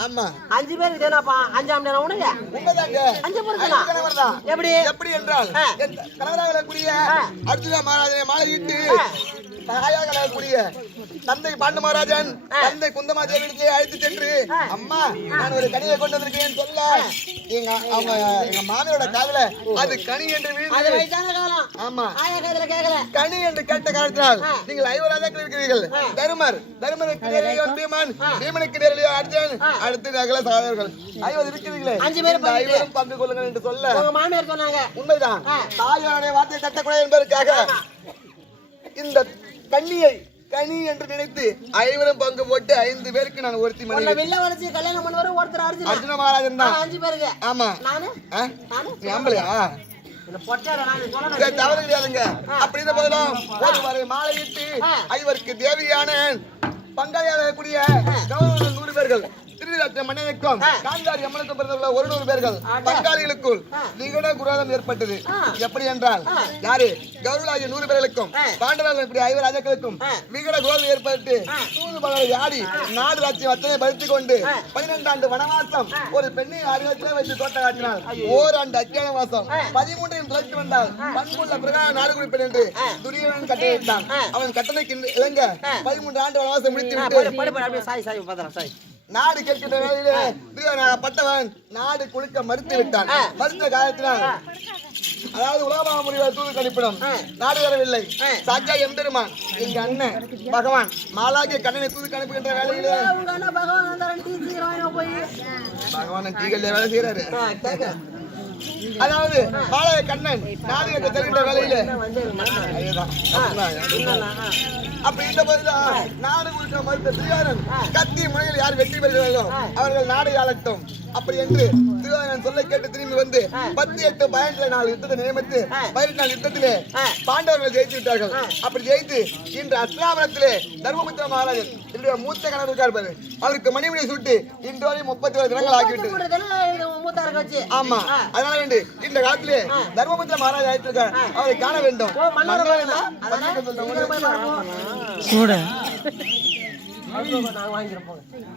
ஆமா. அஞ்சு பேருக்கு தேனாப்பா அஞ்சாம் தேனா உனக்கு? அஞ்சு பேர். எப்படி? எப்படி என்றால் கணவராக ஆ. அர்ஜுன மகாராஜனை மாலையிட்டு இருக்கக்கூடிய தந்தை பாண்டு மகாராஜன். தந்தை குந்தமா தேவிடத்தை அழைத்து சென்று. அம்மா நான் ஒரு கனியை கொண்டு வந்திருக்கேன் சொல்ல எங்க அவங்க எங்க மாமியோட காதுல அது கனி என்று ஆமா கனி என்று கேட்ட காரணத்தினால் ஆ. நீங்கள் ஐவராஜாக்கள் இருக்கிறீர்கள். தருமர் தருமருக்கு நேரிலேயோ பீமன். பீமனுக்கு நேரிலேயோ அர்ஜுன். அடுத்து நகல சகோதரர்கள் ஐவர் இருக்கிறீர்களே அஞ்சு பேர். ஐவரும் பங்கு கொள்ளுங்கள் என்று சொல்ல உங்க மாமியார் சொன்னாங்க உண்மைதான் ஆ. தாயோடைய வார்த்தை தட்டக்கூடாது என்பதற்காக இந்த கண்ணியை கனி என்று நினைத்து ஐவரும் பங்கு போட்டு ஐந்து பேருக்கு நான் ஒருத்தி மனைவி. வெளில வளைச்சு கல்யாணம் பண்ணுவாரு ஒருத்தர் அர்ஜுனா அர்ஜுன மகாராஜன் தான். அஞ்சு பேருக்கு. ஆமா. நானு? நானு? ஆம்பளையா தவறு கிடையாதுங்க. அப்படி இருந்த போதிலும் ஒரு வரை மாலையிட்டு. ஐவருக்கு தேவையான பங்காளியாக கூடிய நூறு பேர்கள். திருநீராட்ட மன்னனுக்கும் ஆ. காந்தாரி அம்மனுக்கும் பிறந்தவர்கள் ஒரு நூறு பேர்கள் ஆட. பங்காளிகளுக்குள் ஆ. நீங்கள குரோதம் ஏற்பட்டது ஆ. எப்படி என்றால் ஆ. யாரு கௌரவராகிய நூறு பேர்களுக்கும் ஆ. பாண்டவர்கள் கூடிய ஐவர் ராஜாக்களுக்கும் ஆ. விகட குரோதம் ஏற்பட்டு ஆ. தூது மகளை ஆடி நாடு ராஜ்யம் அத்தனை பறித்துக் கொண்டு ஆ. பன்னிரெண்டாண்டு வனவாசம் ஒரு பெண்ணை வைத்து தோட்ட காட்டினார். ஓராண்டு அத்தியான வாசம் ஆ. பதிமூன்றையும் துளைத்து வந்தால் பண்புள்ள பிரகார நாடு குறிப்பேன் என்று. துரியவன் கட்டளையிட்டான். அவன் கட்டளைக்கு இணங்க ஆ. பதிமூன்று ஆண்டு வனவாசம் முடித்து விட்டு நாடு கேட்கின்ற வேளையிலே துரியோதனன் பட்டவன் நாடு குளிக்க மறுத்து விட்டான். மறுத்த காலத்தினால் அதாவது உலகமாக முனிவர் தூது கணிப்பிடம். நாடு வரவில்லை. சாட்சா எம்பெருமான் எங்க அண்ணன் பகவான் மாலாகிய கண்ணனை தூது கணிப்புகின்ற வேளையிலே உங்க அண்ணா பகவான் டீகல்ல வேலை செய்யறாரு. அதாவது மாலாகிய கண்ணன் நாடு அதேதான். என்னண்ணா ஆ. அப்படி இந்த போதுதான் நாடு மறுத்த துரியோதனன். கத்தி முனையில் யார் வெற்றி பெறுகிறார்களோ. அவர்கள் நாடு ஆளட்டும் அப்படி என்று துரியோதனன் சொல்ல கேட்டு திரும்பி வந்து. பத்து எட்டு பதினெட்டு நாள் யுத்தத்தை நியமித்து. பதினெட்டு நாள் யுத்தத்திலே. பாண்டவர்கள் ஜெயித்து விட்டார்கள். அப்படி ஜெயித்து இன்று அஸ்லாபுரத்திலே தர்மபுத்திர மகாராஜன் என்னுடைய மூத்த கணவர் இருக்கார் பாரு அவருக்கு மணிமணி சுட்டு இன்று வரை முப்பத்தி ஒரு தினங்கள் ஆகிவிட்டது ஆமா. அதனால வேண்டி இந்த காலத்திலே. தர்மபுத்திர மகாராஜா ஆயிட்டிருக்கார் அவரை காண வேண்டும் ஓ மன்னர்